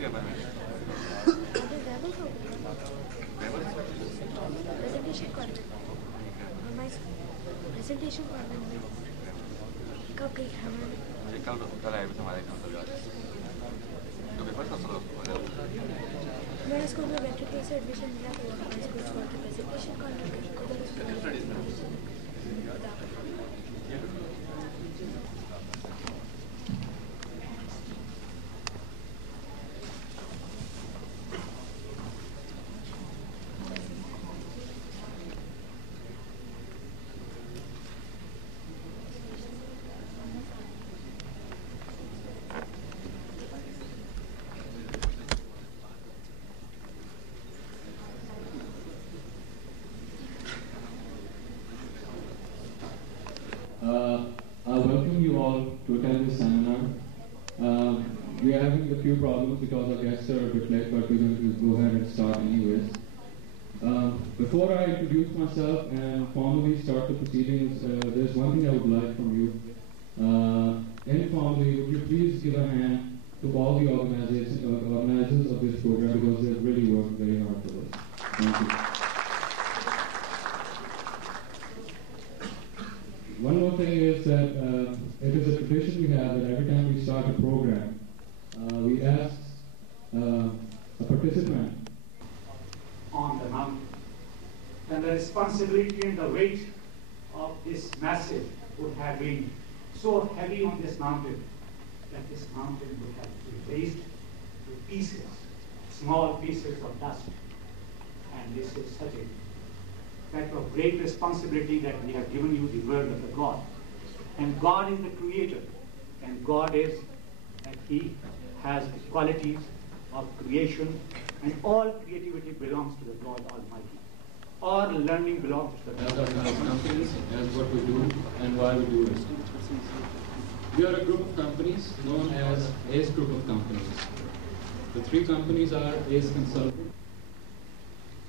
Presentation हमारी presentation कब गई हमारे मेरे स्कूल में मैट्रिक से एडमिशन मिला तो हमारे स्कूल छोड़ के presentation I welcome you all to attend this seminar. We are having a few problems because our guests are a bit late, but we're going to go ahead and start anyways. Before I introduce myself and formally start the proceedings, there's one thing I would like from you. Informally, would you please give a hand to all the organizers of this program because they've really worked very hard for this. Thank you. One more thing is that it is a tradition we have that every time we start a program, we ask a participant on the mountain. And the responsibility and the weight of this massive would have been so heavy on this mountain that this mountain would have been raised to pieces, small pieces of dust. And this is such a fact of great responsibility that we have given you the word of the God. And God is the creator. And God is that He has the qualities of creation. And all creativity belongs to the God Almighty. All learning belongs to the as our companies, as what we do, and why we do it. We are a group of companies known as ACE Group of Companies. The three companies are ACE Consulate.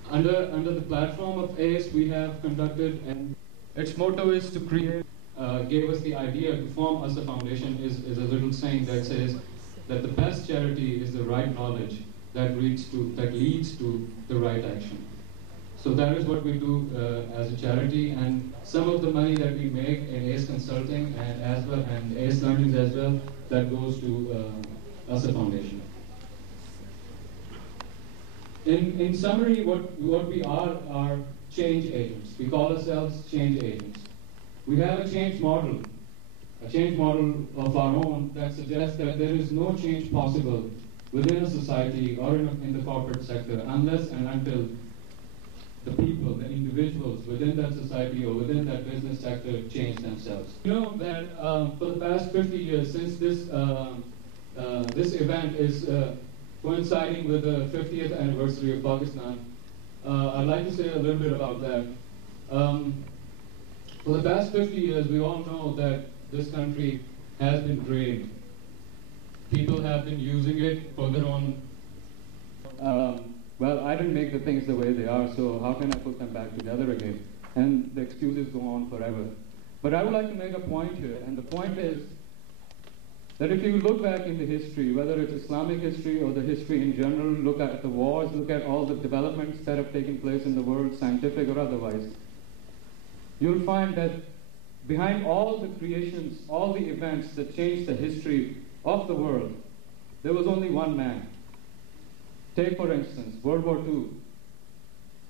Under the platform of ACE, we have conducted, and its motto is to create, gave us the idea to form us a foundation is a little saying that says that the best charity is the right knowledge that leads to the right action. So that is what we do as a charity, and some of the money that we make in ACE Consulting and as well and ACE Learnings as well, that goes to us a foundation. In summary, what we are change agents. We call ourselves change agents. We have a change model of our own that suggests that there is no change possible within a society or in the corporate sector unless and until the people, the individuals within that society or within that business sector change themselves. You know that for the past 50 years, since this event is coinciding with the 50th anniversary of Pakistan, I'd like to say a little bit about that. For the past 50 years, we all know that this country has been drained. People have been using it for their own. Well, I didn't make the things the way they are, so how can I put them back together again? And the excuses go on forever. But I would like to make a point here, and the point is that if you look back in the history, whether it's Islamic history or the history in general, look at the wars, look at all the developments that have taken place in the world, scientific or otherwise, you'll find that behind all the creations, all the events that changed the history of the world, there was only one man. Take, for instance, World War II,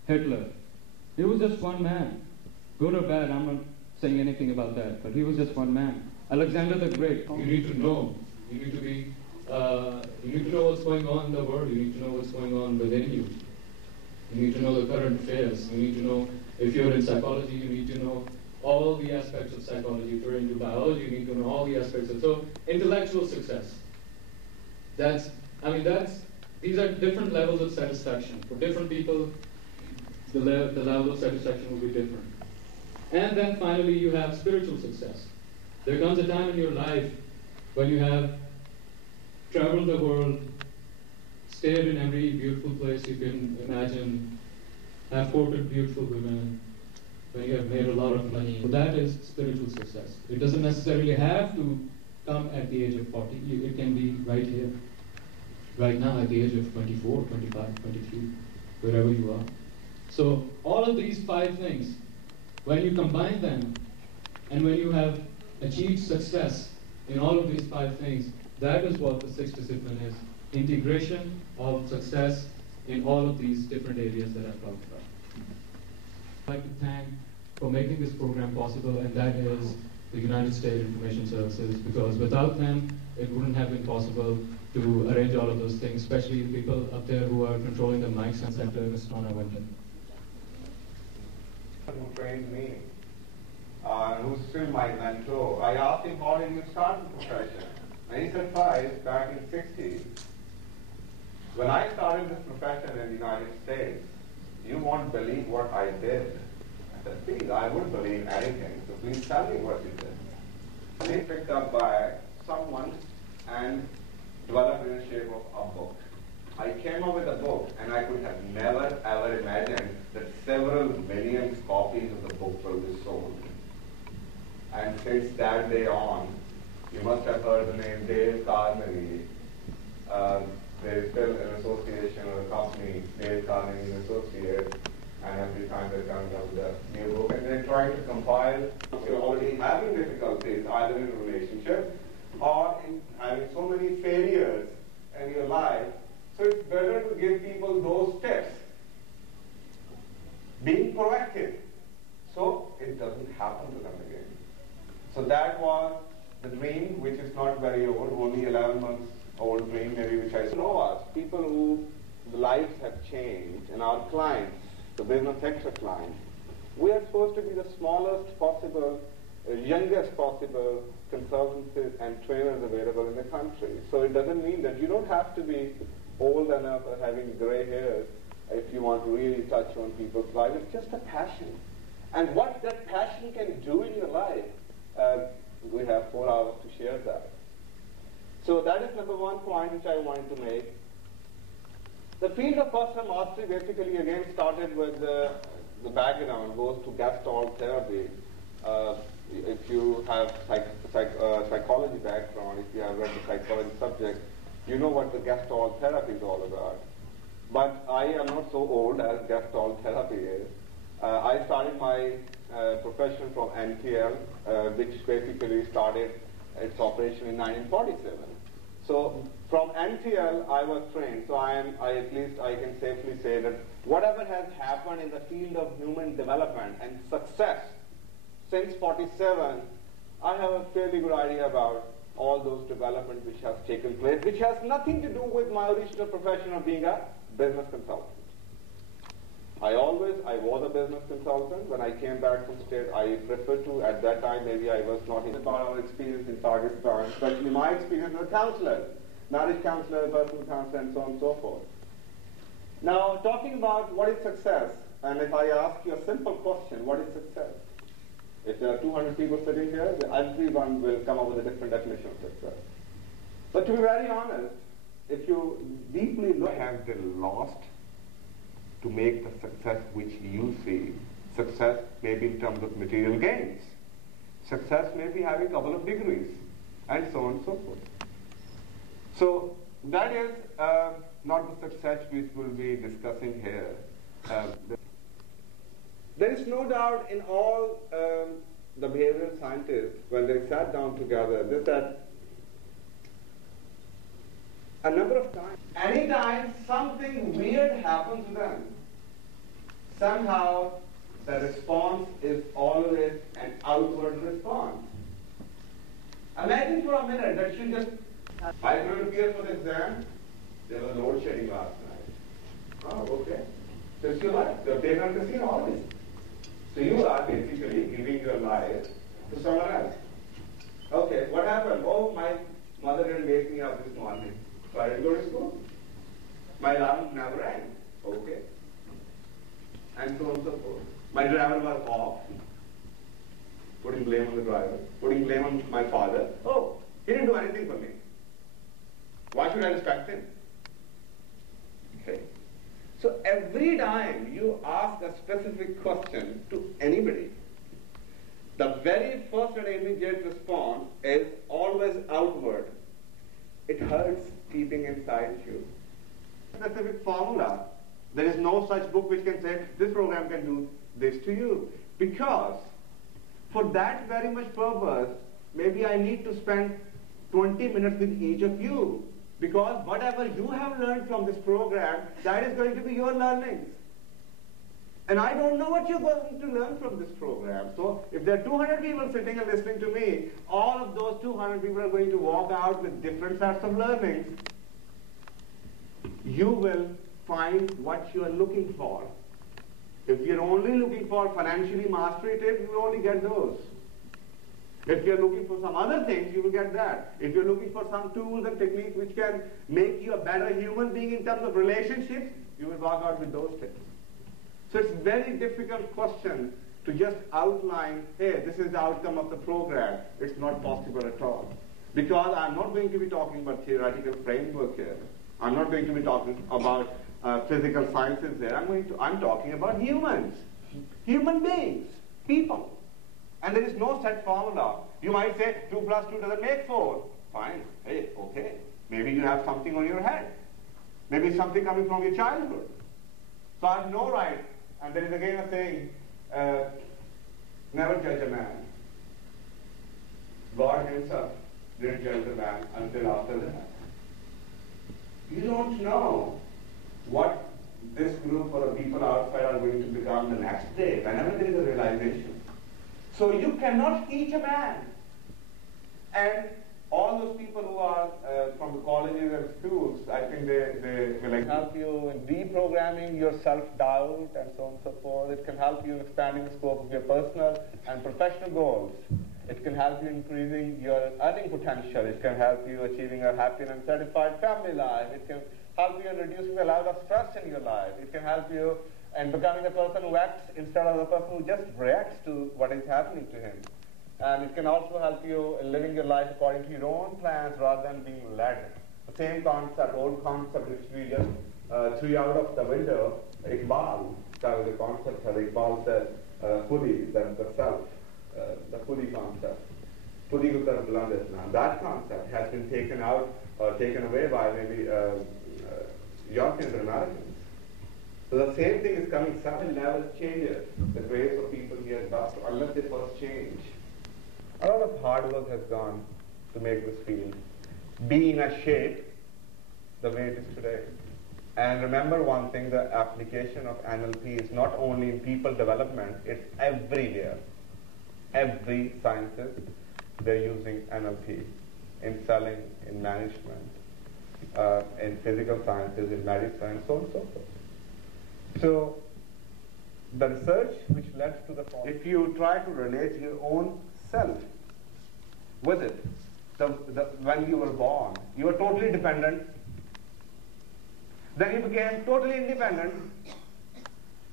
Hitler. He was just one man. Good or bad, I'm not saying anything about that, but he was just one man. Alexander the Great. You need to know. You need to be. You need to know what's going on in the world. You need to know what's going on within you. You need to know the current affairs. You need to know, if you're in psychology, you need to know all the aspects of psychology. If you're into biology, you need to know all the aspects of. So, intellectual success. These are different levels of satisfaction. For different people, the level of satisfaction will be different. And then finally, you have spiritual success. There comes a time in your life when you have traveled the world, stayed in every beautiful place you can imagine, have courted beautiful women, when you have made a lot of money. So that is spiritual success. It doesn't necessarily have to come at the age of 40. It can be right here. right now at the age of 24, 25, 23, wherever you are. So all of these 5 things, when you combine them, and when you have achieved success in all of these 5 things, that is what the 6th discipline is. Integration of success in all of these different areas that I've talked about. I'd like to thank for making this program possible, and that is the United States Information Services, because without them, it wouldn't have been possible to arrange all of those things, especially the people up there who are controlling the mics and center, Mr. Winton. Who trained me, who's still my mentor, I asked him, how did you start the profession? And he said, back in the 60s. When I started this profession in the United States, you won't believe what I did. I said, please, I wouldn't believe anything, so please tell me what you did. They picked up by someone and developed in the shape of a book. I came up with a book, and I could have never ever imagined that several million copies of the book will be sold. And since that day on, you must have heard the name Dale Carnegie. There is still an association or a company, Dale Carnegie Associates, and every time they're coming up with a new book, and they're trying to compile. If you're already having difficulties, either in a relationship or in having so many failures in your life, so it's better to give people those tips. Being proactive, so it doesn't happen to them again. So that was the dream, which is not very old, only 11 months old dream, maybe, which I know us, people who lives have changed, and our clients, the business sector clients, we are supposed to be the smallest possible, youngest possible consultancies and trainers available in the country. So it doesn't mean that you don't have to be old enough or having gray hairs if you want to really touch on people's lives. It's just a passion. And what that passion can do in your life, we have 4 hours to share that. So that is number 1 point which I wanted to make. The field of personal mastery basically again started with the background, goes to Gestalt therapy. If you have psychology background, if you have read the psychology subject, you know what the Gestalt therapy is all about. But I am not so old as Gestalt therapy is. I started my profession from NTL, which basically started its operation in 1947. So from NTL, I was trained. So at least I can safely say that whatever has happened in the field of human development and success since 47, I have a fairly good idea about all those developments which have taken place, which has nothing to do with my original profession of being a business consultant. I was a business consultant. When I came back from state, I preferred to, at that time, maybe I was not in about our experience in Pakistan, especially my experience as a counselor, marriage counselor, personal counselor, and so on and so forth. Now, talking about what is success, and if I ask you a simple question, what is success? If there are 200 people sitting here, everyone will come up with a different definition of success. But to be very honest, if you deeply look at the lost to make the success which you see, success may be in terms of material gains. Success may be having a couple of degrees, and so on and so forth. So that is not the success which we'll be discussing here. There is no doubt in all the behavioral scientists, when they sat down together, they said a number of times, anytime something weird happens to them, somehow the response is always an outward response. Imagine for a minute that you just, I prepared for the exam, there was load shedding last night. Oh, okay. So it's your life. You're taken on the scene always. So you are basically giving your life to someone else. Okay, what happened? Oh, my mother didn't wake me up this morning, so I didn't go to school. My alarm never rang. Okay. And so on and so forth. My driver was off. Putting blame on the driver. Putting blame on my father. Oh, he didn't do anything for me. Why should I respect him? Okay. So every time you ask a specific question to anybody, the very first and immediate response is always outward. It hurts. keeping inside you. Specific formula. There is no such book which can say this program can do this to you. Because for that very much purpose, maybe I need to spend 20 minutes with each of you. Because whatever you have learned from this program, that is going to be your learnings. And I don't know what you're going to learn from this program. So if there are 200 people sitting and listening to me, all of those 200 people are going to walk out with different sets of learnings. You will find what you are looking for. If you're only looking for financially mastery tips, you will only get those. If you're looking for some other things, you will get that. If you're looking for some tools and techniques which can make you a better human being in terms of relationships, you will walk out with those tips. So it's a very difficult question to just outline, hey, this is the outcome of the program. It's not possible at all. Because I'm not going to be talking about theoretical framework here. I'm not going to be talking about physical sciences here. I'm talking about humans, human beings, people. And there is no set formula. You might say 2 plus 2 doesn't make 4. Fine. Hey, okay. Maybe you have something on your head. Maybe it's something coming from your childhood. So I have no right. And there is again a saying, never judge a man. God himself didn't judge the man until after that. You don't know what this group or the people outside are going to become the next day, whenever there is a realization. So you cannot teach a man. And all those people who are from the colleges and schools, I think they will help you in deprogramming your self-doubt and so on and so forth. It can help you in expanding the scope of your personal and professional goals. It can help you increasing your earning potential. It can help you achieving a happy and satisfied family life. It can help you in reducing the level of stress in your life. It can help you in becoming a person who acts instead of a person who just reacts to what is happening to him. And it can also help you in living your life according to your own plans rather than being led. The same concept, old concept which we just threw out of the window, Iqbal, that was the concept that Iqbal said, Khudi, that the self, the Khudi concept. Khudi ko taraf buland Islam. That concept has been taken out or taken away by maybe Europeans and Americans. So the same thing is coming. Certain level changes. The grace of people here does, unless they first change. A lot of hard work has gone to make this field be in a shape the way it is today. And remember one thing, the application of NLP is not only in people development, it's everywhere. Every sciences, they're using NLP in selling, in management, in physical sciences, in medicine, and so on and so forth. So, the research which led to the point, if you try to relate your own self with it, when you were born, you were totally dependent, then you became totally independent,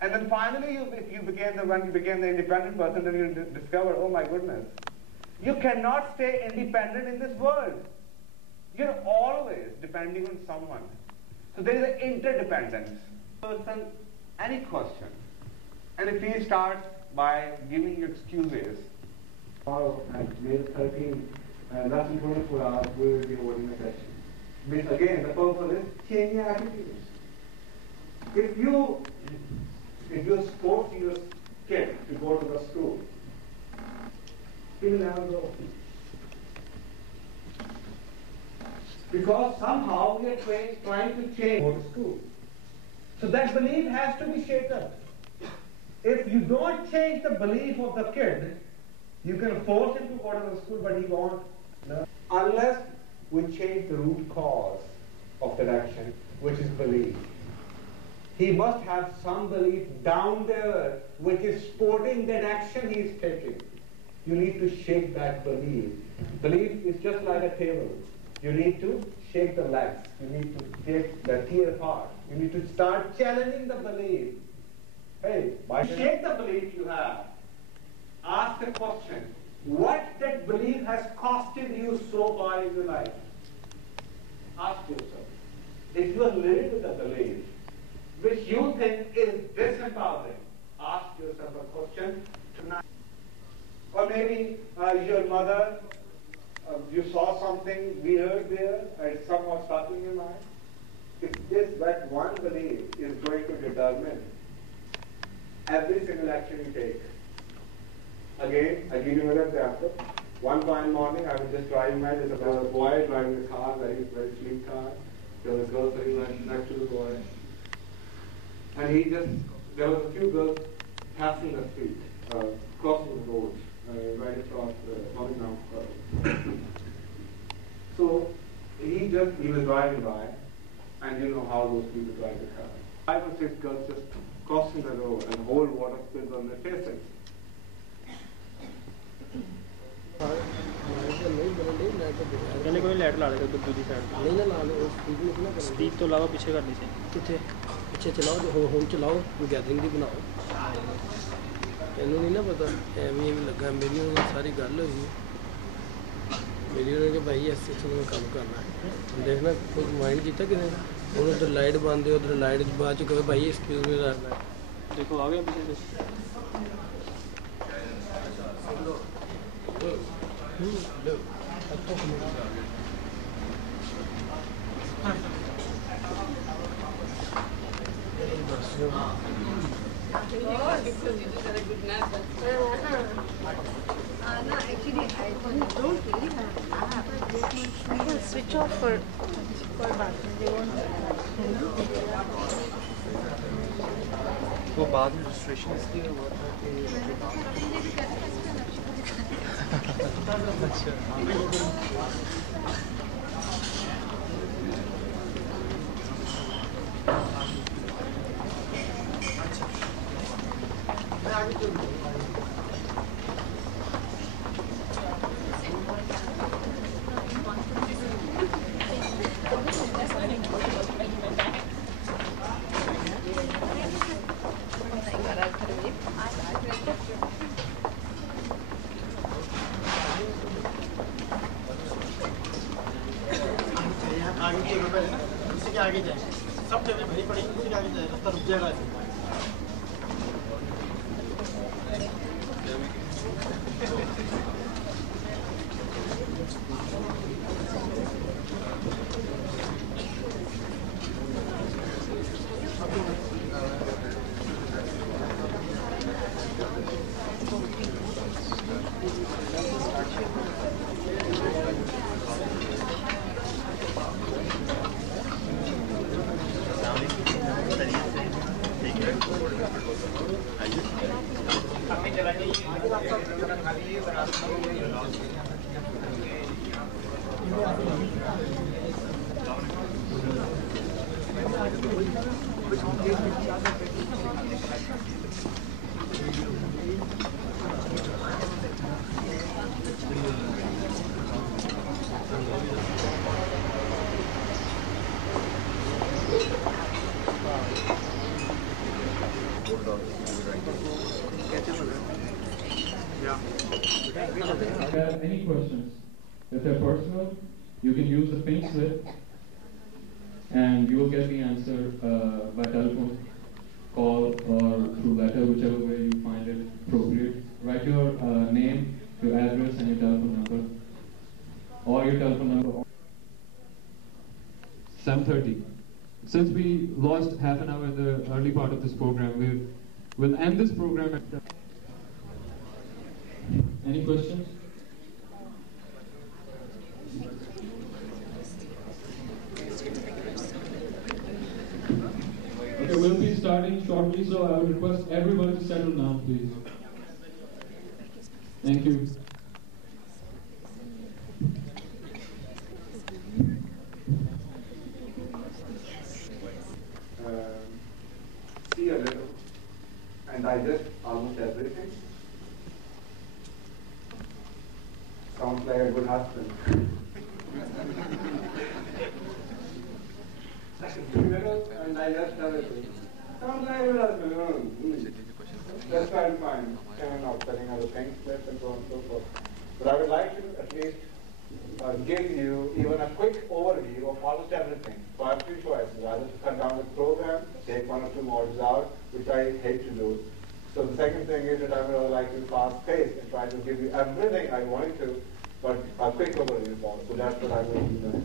and then finally when you became the independent person, then you discover, oh my goodness, you cannot stay independent in this world. You're always depending on someone. So there is an interdependence. Person, any question, and if he starts by giving you excuses. Tomorrow at May 13th, less than 24 hours, we will be holding a session. Which again, the purpose is changing attitudes. If you force your kid to go to the school, he will never go. Because somehow we are trying to change the school. So that belief has to be shaken. If you don't change the belief of the kid, you can force him to go to the school, but he won't. No. Unless we change the root cause of that action, which is belief. He must have some belief down there which is supporting that action he is taking. You need to shake that belief. Belief is just like a table. You need to shake the legs. You need to shake the tear apart. You need to start challenging the belief. Hey, shake the belief you have. Ask the question, what that belief has costed you so far in your life? Ask yourself. If you are living with a belief which you think is disempowering, ask yourself a question tonight. Or maybe your mother you saw something weird there, and somehow stuck in your mind. That one belief is going to determine every single action you take. Again, I give you another example. One fine morning, I was just driving by. There's a boy driving a car, very very sleek car. There was a girl sitting next to the boy, and there was a few girls passing the street, crossing the road, right across coming down. So he was driving by, and you know how those people drive the car. 5 or 6 girls just crossing the road, and whole water spills on their faces. कहने कोई light ला दे उधर दूसरी side नहीं ना ला ले speed तो अलावा पीछे करनी चाहिए किथे पीछे चलाओ जो होम चलाओ गैदरिंग दी बनाओ तैनू नहीं ना पता एवं लगा मेरी सारी गल हुई मेरी उन्होंने भाई इस सिस्टम में काम करना है देखना कुछ माइंड किया कि हूँ उधर लाइट बंद है उधर लाइट बाद कहे भाई एक्सक्यूज में रखना है देखो आ गया पीछे से No, actually, I don't really have an app. You can switch off for bathroom. They won't. वो बाद में रजिस्ट्रेशन इसलिए हुआ था आगे जाए सब जगह भरी पड़ी उसी के आगे जाए रास्ता रुक जाएगा If you have any questions, if they're personal, you can use the pink slip and you will get the answer by telephone, call, or through letter, whichever way you find it appropriate. Write your name, your address, and your telephone number, or your telephone number. 7:30. Since we lost half an hour in the early part of this program, we'll end this program at... Any questions? Okay, we'll be starting shortly, so I would request everyone to settle down, please. Thank you. See a little and digest almost everything. Sounds like a good husband. And digest everything. Sounds like a good husband. That's quite fine. And upsetting other things, and so on and so forth. But I would like to at least give you even a quick overview of almost everything. So I have 2 choices. Either to cut down the program, take 1 or 2 modules out, which I hate to do. So the second thing is that I would like to fast pace and try to give you everything I wanted to but a quick recovery response. So that's what I'm going to do now.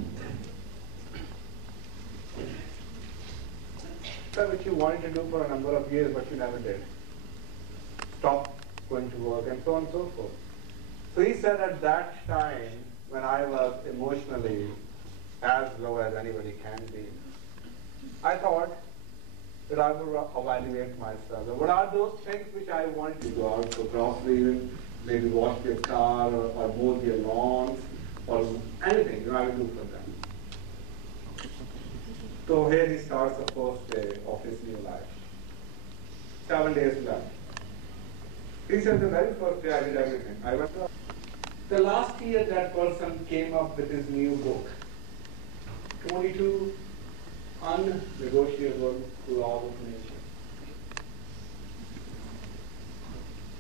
That which you wanted to do for a number of years, but you never did. Stop going to work and so on and so forth. So he said at that time, when I was emotionally as low as anybody can be, I thought that I would evaluate myself. What are those things which I want to go out for groceries, maybe wash their car or mow their lawns or anything, I will do for them. So here he starts the first day of his new life. 7 days left. He said the very first day I did everything. I went to the last year that person came up with his new book, 22 unnegotiable laws of nature.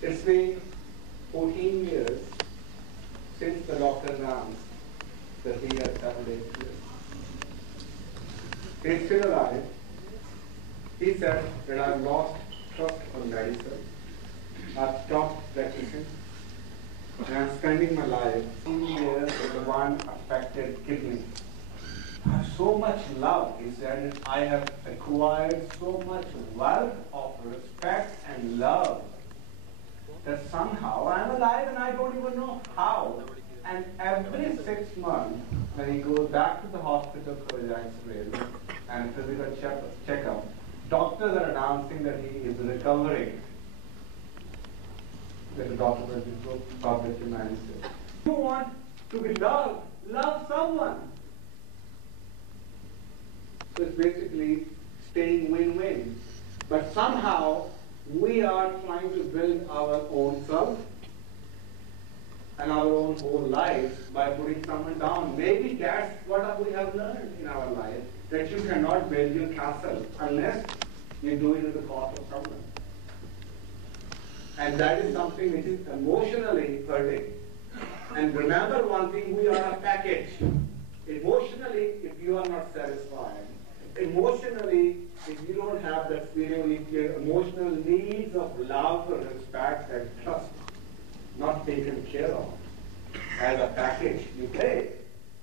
It's been 14 years since the doctor announced that he had 7 days to live. He's still alive. He said that I've lost trust on medicine. I've stopped practicing. And I'm spending my life 2 years with the one affected kidney. I have so much love, he said, I have acquired so much wealth of respect and love that somehow I'm alive and I don't even know how. And every 6 months, when he goes back to the hospital for his x-rays and physical checkup, doctors are announcing that he is recovering. That the doctor will be so public in Manchester. You want to be loved, love someone. So it's basically staying win-win. But somehow we are trying to build our own self and our own whole lives by putting someone down. Maybe that's what we have learned in our life, that you cannot build your castle unless you do it at the cost of someone. And that is something which is emotionally hurting. And remember one thing, we are a package. Emotionally, if you are not satisfied, emotionally, if you don't have that feeling, if your emotional needs of love, respect, and trust not taken care of as a package, you pay.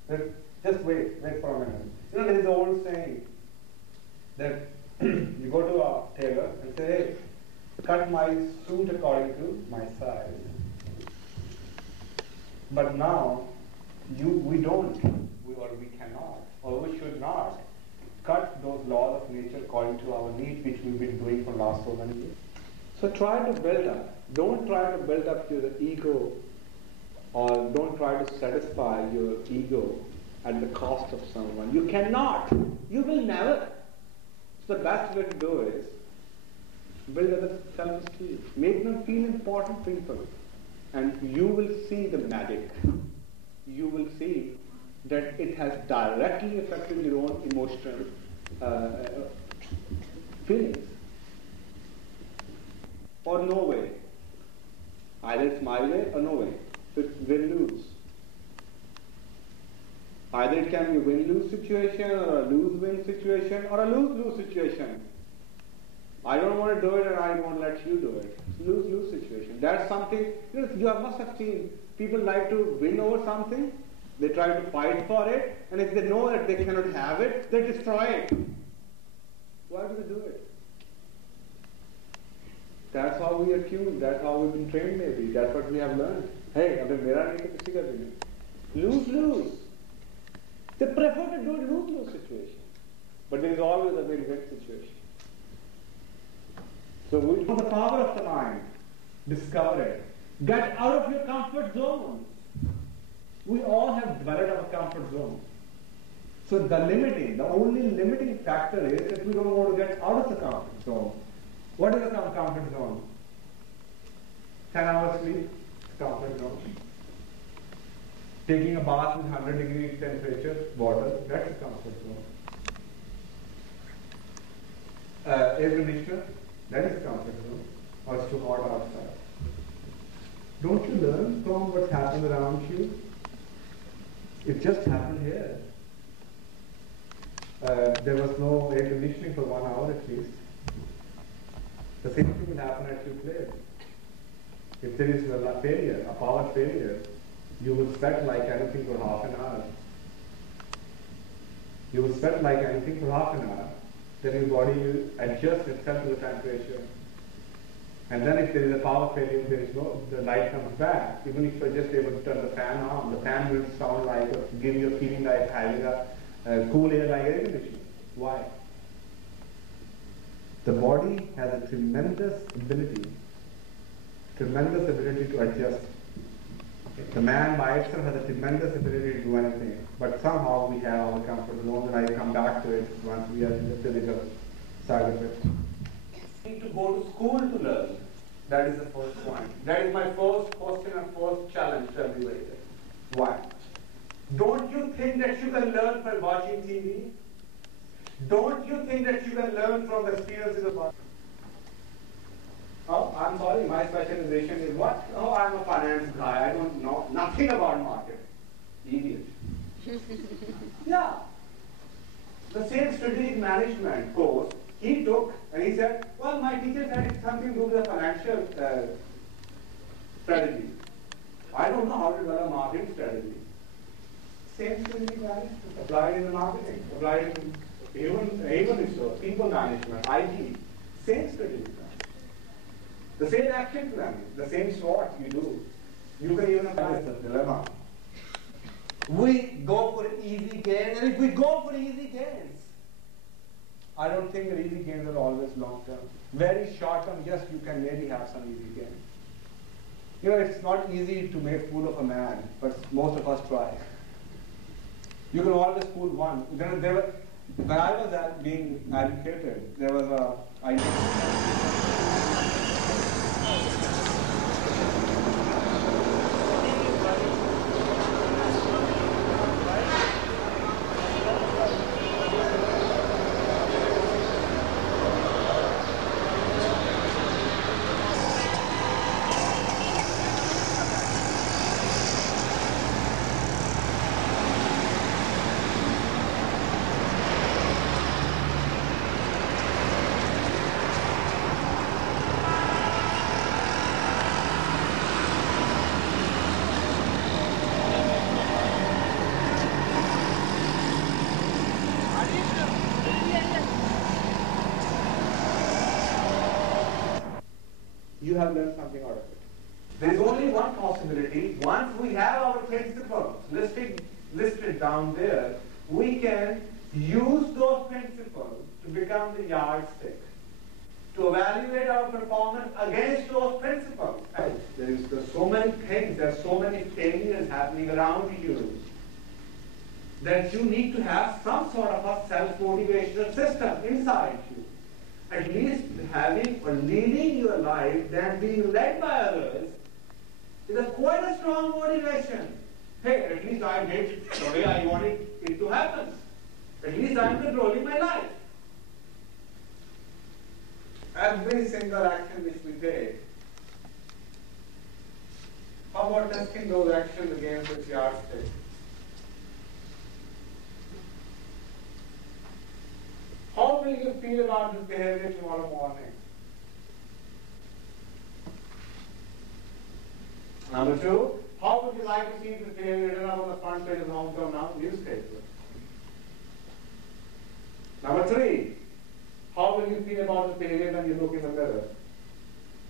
Just wait for a minute. You know, there is an old saying that you go to a tailor and say, hey, cut my suit according to my size. But now, we cannot, or we should not cut those laws of nature according to our needs, which we've been doing for the last so many years. So try to build up. Don't try to build up your ego, or don't try to satisfy your ego at the cost of someone. You cannot. You will never. So the best way to do is build up self-esteem. Make them feel important people. And you will see the magic. You will see that it has directly affected your own emotional feelings. Or no way. Either it's my way or no way. So it's win-lose. Either it can be a win-lose situation, or a lose-win situation, or a lose-lose situation. I don't want to do it and I won't let you do it. It's a lose-lose situation. That's something, you must have seen people like to win over something. They try to fight for it, and if they know that they cannot have it, they destroy it. Why do they do it? That's how we are tuned, that's how we've been trained maybe, that's what we have learned. Hey, abhi mera nahi to kisi ka bhi nahi. Lose-lose. They prefer to do a lose-lose situation. But there is always a win-win situation. So we know the power of the mind. Discover it. Get out of your comfort zone. We all have developed our comfort zone. So the only limiting factor is that we don't want to get out of the comfort zone. What is the comfort zone? 10 hours sleep, comfort zone. Taking a bath with 100-degree temperature, water, that's a comfort zone. Air conditioner, that is a comfort zone. Or it's too hot outside. Don't you learn from what's happened around you? It just happened here. There was no air conditioning for 1 hour at least. The same thing will happen at your place. If there is a failure, a power failure, You will sweat like anything for half an hour. You will sweat like anything for half an hour. Then your body will adjust itself to the temperature. And then if there is a power failure, the light comes back. Even if you're just able to turn the fan on, the fan will sound like, give you a feeling like having a cool air like air conditioning. Why? The body has a tremendous ability to adjust. The man by itself has a tremendous ability to do anything, but somehow we have our comfort zone, and I come back to it once we are in the physical side of it. Need to go to school to learn. That is the first point. That is my first question and first challenge to everybody. Why? Don't you think that you can learn by watching TV? Don't you think that you can learn from the experiences of others? Oh, I'm sorry, my specialization is what? Oh, I'm a finance guy. I don't know nothing about market. Idiot. Yeah. The same strategic management course he took, and he said, well, my teacher said it's something to do with the financial strategy. I don't know how to develop marketing strategy. Same strategic management applied in the marketing, applied in even resource, people management, IT, same strategic management. The same action planning, the same SWOT you do. You can even apply the dilemma. We go for easy gains, and if we go for easy gains, I don't think that easy gains are always long term. Very short term, yes, you can maybe have some easy gains. You know, it's not easy to make fool of a man, but most of us try. You can always fool one. When I was being educated, there was a idea. You have learned something out of it. There is only one possibility. Once we have our principles listed down there, we can use those principles to become the yardstick, to evaluate our performance against those principles. There's so many things, there's so many failures happening around you, that you need to have some sort of a self-motivational system inside you. At least having or leading your life than being led by others is quite a strong motivation. Hey, at least I did the way I wanted it to happen. At least I'm controlling my life. Every single action which we take, how about testing those actions against its yardstick? How will you feel about this behavior tomorrow morning? Number two, how would you like to see this behavior written up on the front page of the Hong Kong newspaper? Number three, how will you feel about this behavior when you look in the mirror?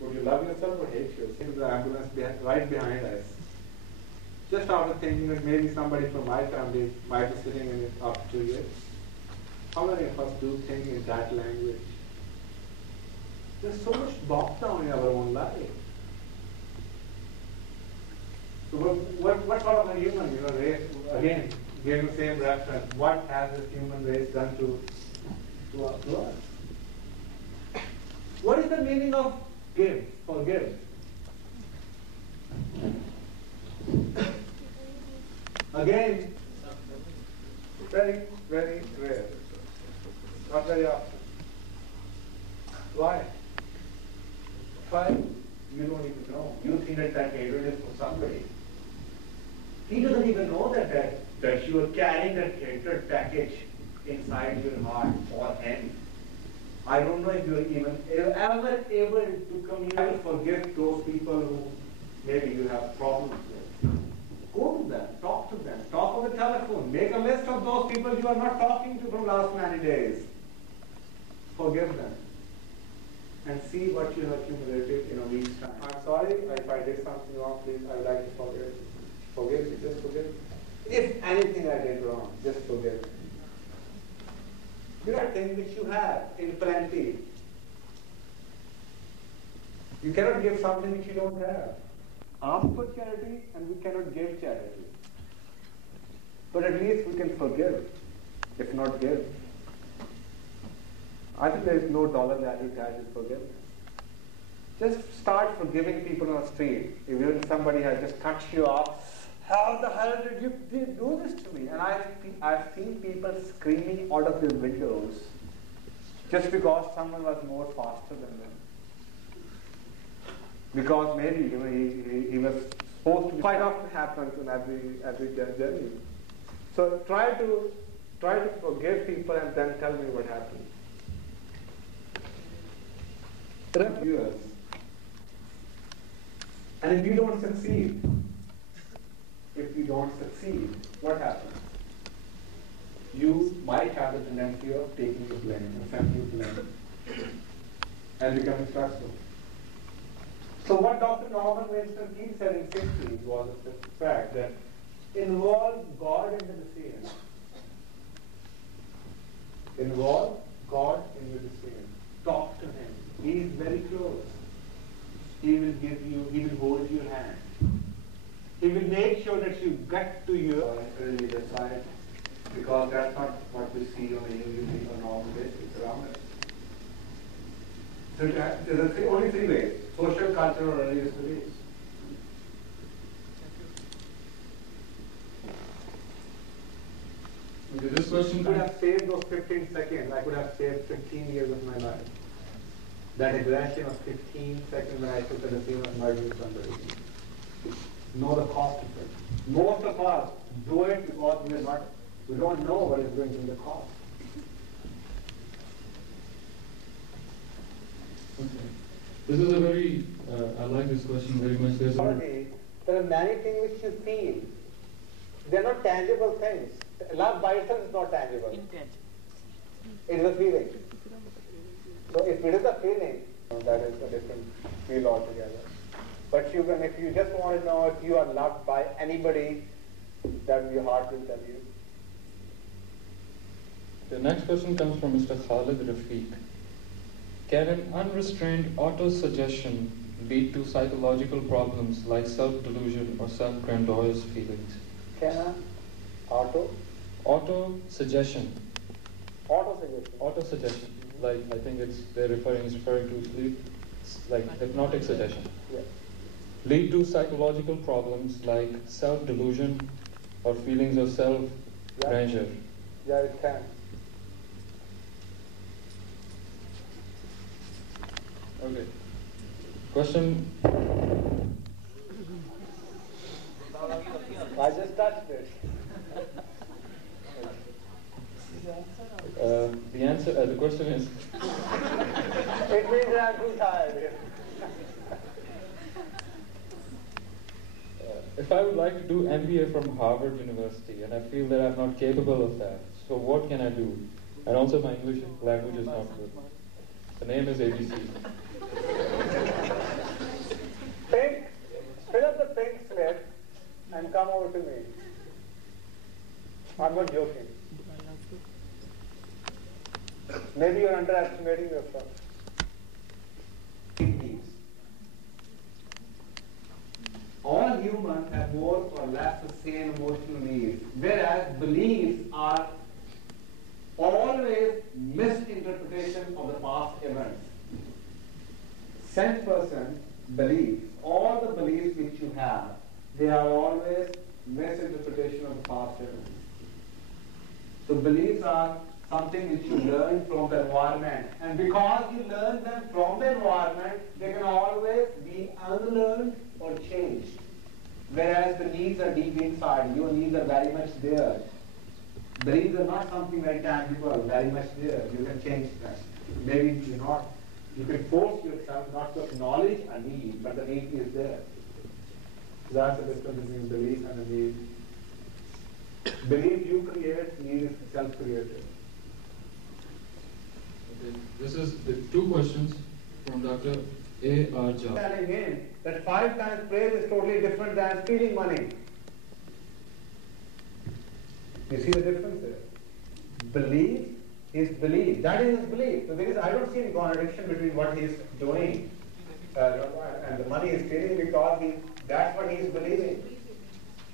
Would you love yourself or hate yourself? The ambulance right behind us. Just after thinking that maybe somebody from my family might be sitting in it after 2 years. How many of us do think in that language? There's so much bogged down in our own life. So what sort of a human, race, again, gave the same reference, what has this human race done to us? What is the meaning of give, forgive? Again, very, very rare. Not very often. Why? Why? You don't even know. You think that hatred is for somebody. He doesn't even know that you are carrying that hatred package inside your heart for him. I don't know if you're even ever able to communicate, forgive those people who maybe you have problems with. Go them, talk to them, talk on the telephone, make a list of those people you are not talking to from last many days. Forgive them. And see what you have accumulated in a week's time. I'm sorry if I did something wrong, please, I would like to forgive. Forgive me, just forgive me. If anything I did wrong, just forgive me. There are things which you have in plenty. You cannot give something which you don't have. Ask for charity and we cannot give charity. But at least we can forgive, if not give. I think there is no dollar value attached to forgiveness. Just start forgiving people on the street. If even somebody has just cut you off, how the hell did you do this to me? And I've seen people screaming out of their windows just because someone was more faster than them. Because maybe he was supposed to be. Quite often happens in every journey. So try to forgive people and then tell me what happened. Years. And if you don't succeed, what happens? You might have the tendency of taking the blame, accepting blame, and becoming stressful. So what Dr. Norman Winston Keith said in 60s was the fact that involve God in the decision. Involve God in the decision. Talk to Him. He is very close. He will hold your hand. He will make sure that you get to your religious side, because that's not what we see on a usually or normal basis around us. So there are only three ways: social, cultural, or religious beliefs. Okay, this question I could have saved those 15 seconds. I could have saved 15 years of my life. That aggression of 15 seconds when I took the decision of murdering somebody. Know the cost of it. Most of us do it because we don't know what is going to be the cost. Okay. This is a very, I like this question very much. There are many things which you feel. They are not tangible things. Love by itself is not tangible. It is a feeling. So if it is a feeling, that is a different feel altogether. But if you just want to know if you are loved by anybody, then your heart will tell you. The next question comes from Mr. Khalid Rafiq. Can an unrestrained auto-suggestion lead to psychological problems like self-delusion or self-grandiose feelings? Can an auto-suggestion. Auto-suggestion. Auto-suggestion. Like, I think they're referring to sleep, like hypnotic suggestion. Yeah. Lead to psychological problems like self-delusion or feelings of self-grandeur. Yeah, it can. Okay. Question. I just touched it. The answer, the question is. It means I'm too tired. If I would like to do MBA from Harvard University and I feel that I'm not capable of that, so what can I do? And also my English language is not good. The name is ABC. Fill up the pink slip and come over to me. I'm not joking. Maybe you're underestimating yourself. All humans have more or less the same emotional needs, whereas beliefs are always misinterpretation of the past events. Sense person beliefs, all the beliefs which you have, they are always misinterpretation of the past events. So beliefs are something which you learn from the environment. And because you learn them from the environment, they can always be unlearned or changed. Whereas the needs are deep inside, your needs are very much there. Beliefs are not something very tangible, very much there. You can change them. Maybe you're not. You can force yourself not to acknowledge a need, but the need is there. So that's the difference between belief and a need. Belief you create, need is self-created. Okay. This is the two questions from Dr. A.R. Jha. Telling him that 5 times praise is totally different than stealing money. You see the difference there? Belief is belief. That is his belief. So I don't see any contradiction between what he is doing and the money is stealing, because that's what he is believing.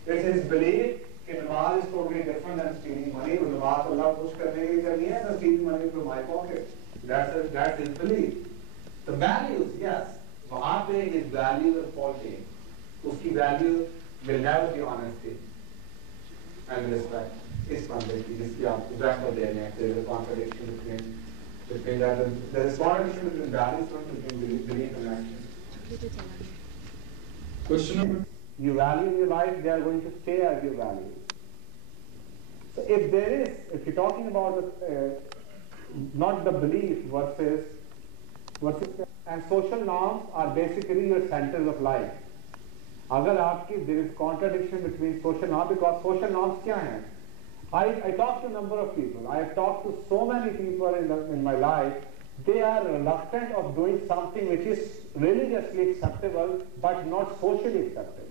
It's his belief that namaz is totally different than stealing money. When namaz Allah push karne ke liye karni hai, then stealing money from my pocket. That's his belief. The values, yes. वहाँ पे his values are faulty. उसकी value will never be honesty and respect. इस बंदे की जिसकी आप example दे रहे हैं, there is a contradiction between that. There is contradiction between values and between belief and action. Question number. You value in your life, they are going to stay as your values. So if you're talking about not the belief versus and social norms are basically your centers of life. अगर आपकी there is contradiction between social norms, because social norms क्या हैं? I talk to a number of people. I have talked to so many people in my life. They are reluctant of doing something which is religiously acceptable but not socially acceptable.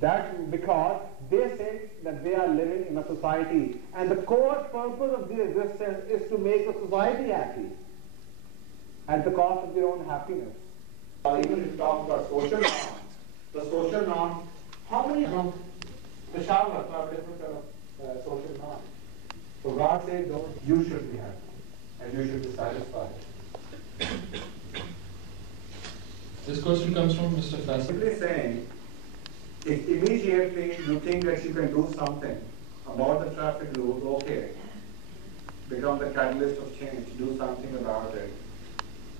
That because they say that they are living in a society, and the core purpose of their existence is to make the society happy at the cost of their own happiness. Even if you talk about social norms, the social norms, how many of the shower are different kind of social norms? So God says, you should be happy and you should be satisfied. This question comes from Mr. Faisal. Simply saying, if immediately you think that you can do something about the traffic rules, okay, become the catalyst of change, do something about it.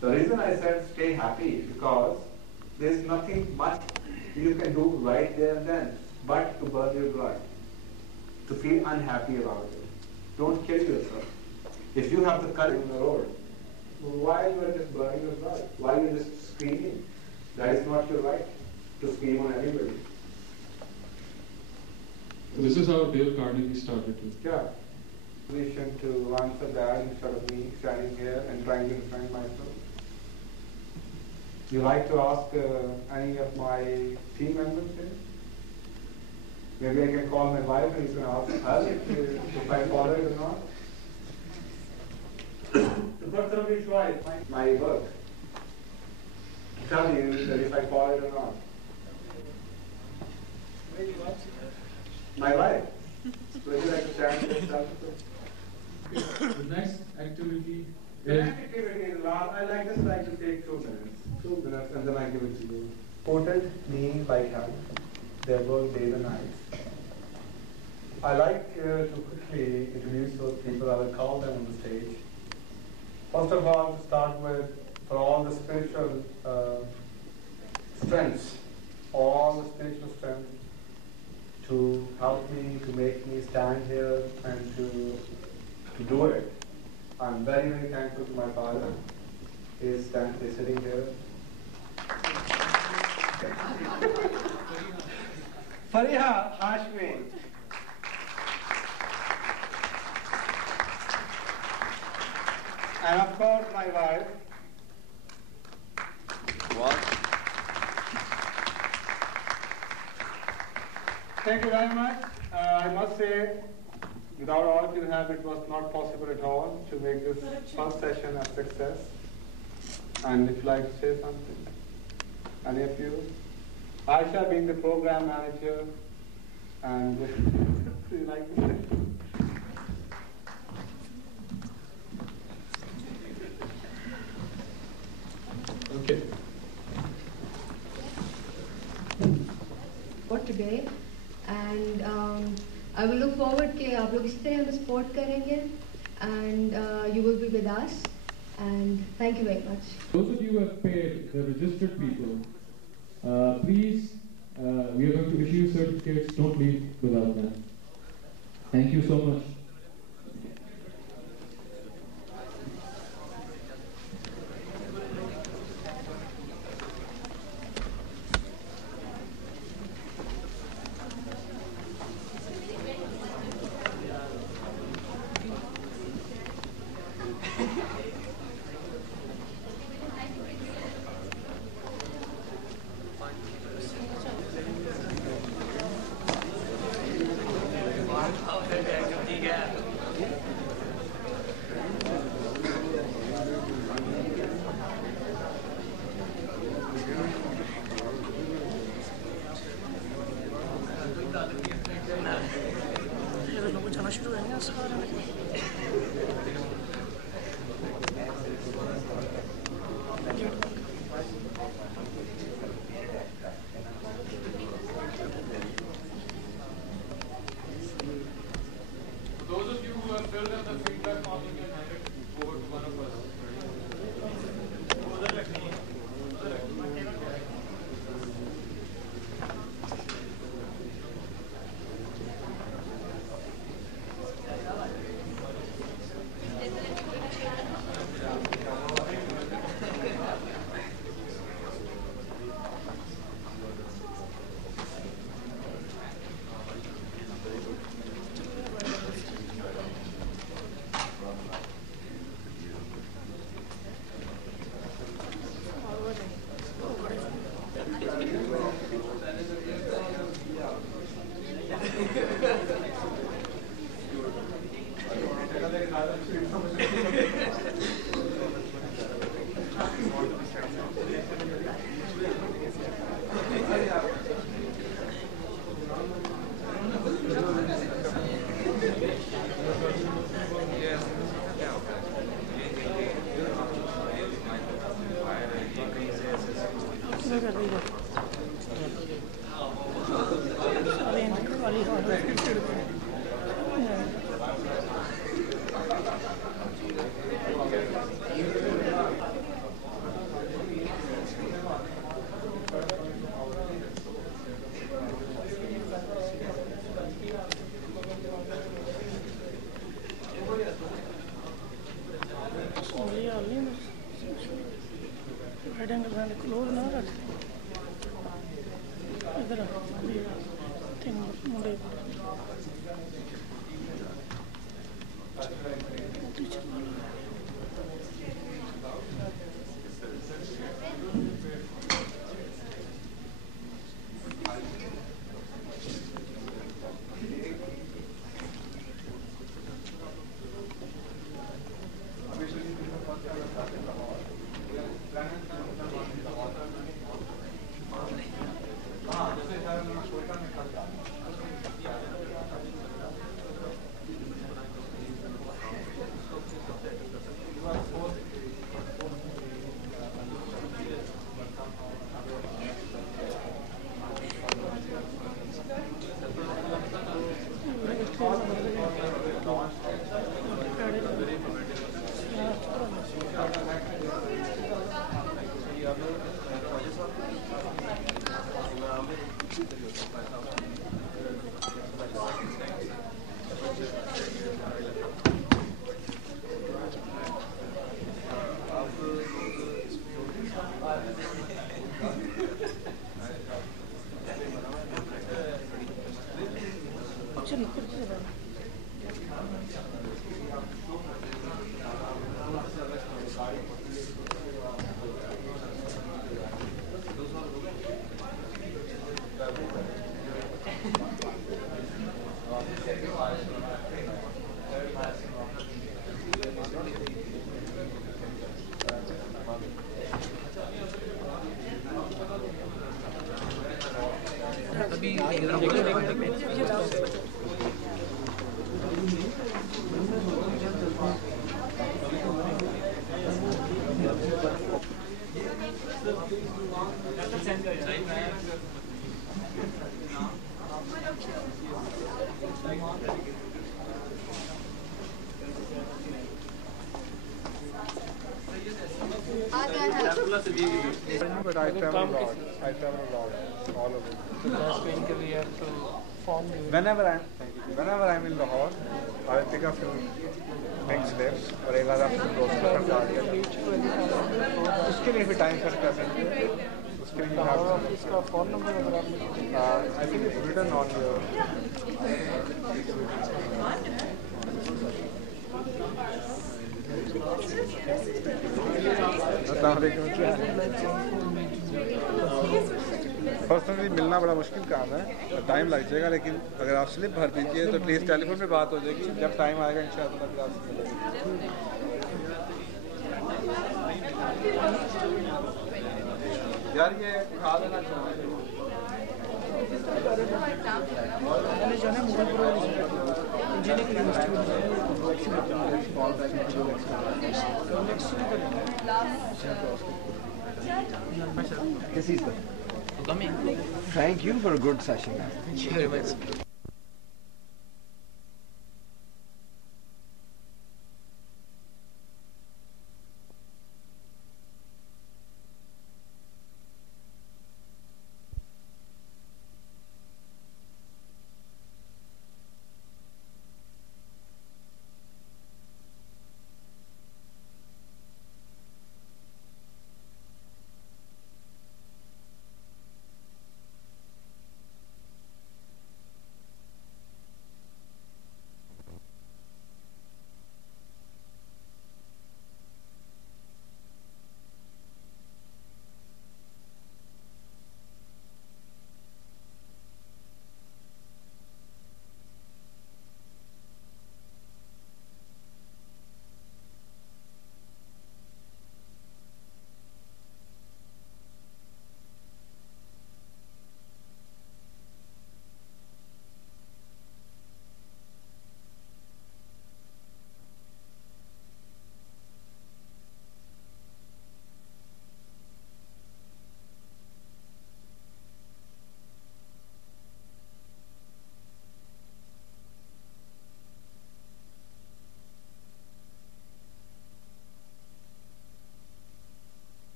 The reason I said stay happy, because there's nothing much you can do right there and then but to burn your blood, to feel unhappy about it. Don't kill yourself. If you have the courage on the road, why you are just burning your blood? Why are you just screaming? That is not your right to scream on anybody. This is how Dale Carnegie started too. Yeah. Position to answer that instead of me standing here and trying to defend myself. You like to ask any of my team members here? Maybe I can call my wife and you can ask her if I follow it or not. The person will try my work. Tell you that if I follow it or not. My wife. Would you like to stand for yourself? The next activity The is next activity is long. I just like to take 2 minutes. 2 minutes and then I give it to you. Quoted me like hell. Their work days and nights. I like to quickly introduce those people. I will call them on the stage. First of all, to start with, for all the spiritual strengths, all the spiritual strength to help me, to make me stand here and to do it. I'm very, very thankful to my father. He is sitting here. Fariha Hashmi. And of course my wife. What? Thank you very much. I must say, without all of you help, it was not possible at all to make this first session a success. And if you'd like to say something, any of you? Aisha being the program manager, and would you like to say? okay. For today, and I will look forward कि आप लोग इस तरह हमें support करेंगे, and you will be with us, and thank you very much. Those of you who have paid, the registered people, please, we are going to issue certificates. Don't leave without them. Thank you so much. Cancel कर दी वाली close ना रख इधर मुंडे But I travel a lot. I travel a lot, all over. So that's going to be have to form you. Whenever I'm in Lahore, I will pick up few big steps और एक आध आपको दोस्त को खर्चा दिया उसके लिए भी टाइम सेट कर सकते हैं उसके लिए आप इसका फोन नंबर अगर आप I think it's written on your personally मिलना बड़ा मुश्किल काम है, टाइम लग जाएगा, लेकिन अगर आप स्लिप भर दीजिए तो प्लीज़ टेलीफोन पे बात हो जाएगी, जब टाइम आएगा इंशाअल्लाह फिर आपसे मिलेंगे। यार ये उठा देना चाहिए। Thank you for a good session. Thank you very much.